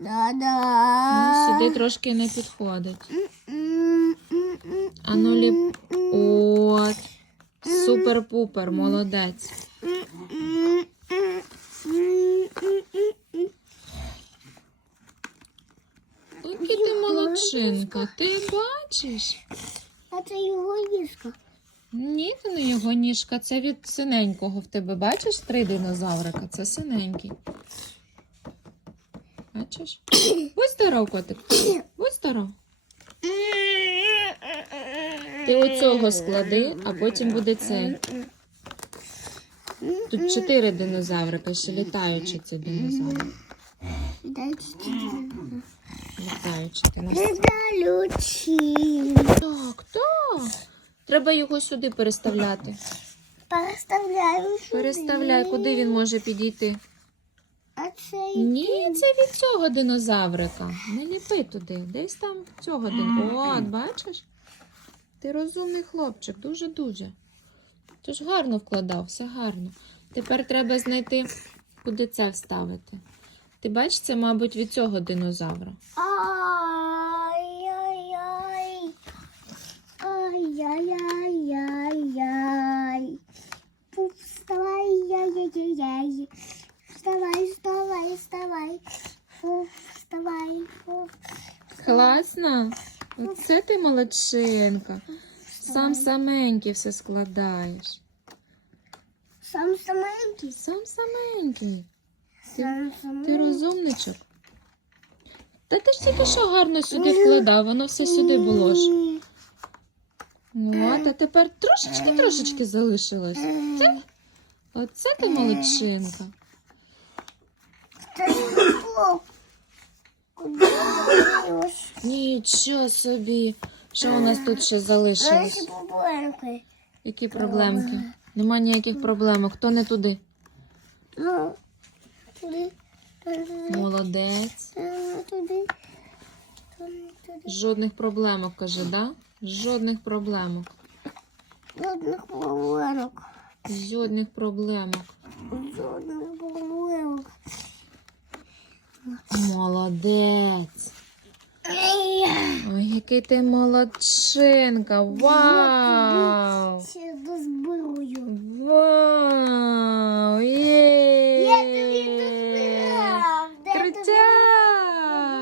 Ну, сюди трошки не підходить. А ну ліп. От. Супер-пупер, молодець. Який ти молодчинка, ти бачиш? А це його ліжко. Ні, не його ніжка, це від синенького в тебе. Бачиш три динозаврика? Це синенький. Бачиш? Будь здоров, котик. Будь здоров. Ти оцього склади, а потім буде цей. Тут чотири динозаврика, ще літаючі ці динозаври. Літаючі. Медалючі. Так, так. Треба його сюди переставляти. Переставляю сюди. Переставляй, куди він може підійти. А це Ні, це від цього динозаврика. Не ліпи туди. Десь там цього динозаврика. От, бачиш? Ти розумний хлопчик, дуже-дуже. Ти ж гарно вкладав, все гарно. Тепер треба знайти, куди це вставити. Ти бачиш, це, мабуть, від цього динозавра. Ай-яй-яй. Класно? Оце ти молодчинка. Сам саменький все складаєш. Сам саменький. Сам саменький. Сам Ти розумничок. Та ти ж тільки що гарно сюди вкладав, воно все сюди було ж. От, а тепер трошечки-трошечки залишилось. Це, оце ти молодчинка. Це його. Куди Нічого собі. Що у нас тут ще залишилось? проблемки. Які проблемки? Нема ніяких проблемок. Хто не туди? Ну, туди, Молодець. туди, туди. Жодних проблемок, каже, да? Жодних проблемок. Жодних проблемок. Жодних проблемок. Жодних проблемок. Молодець. Ой, який ти молодчинка. Вау! Ще дозбирую. Вау!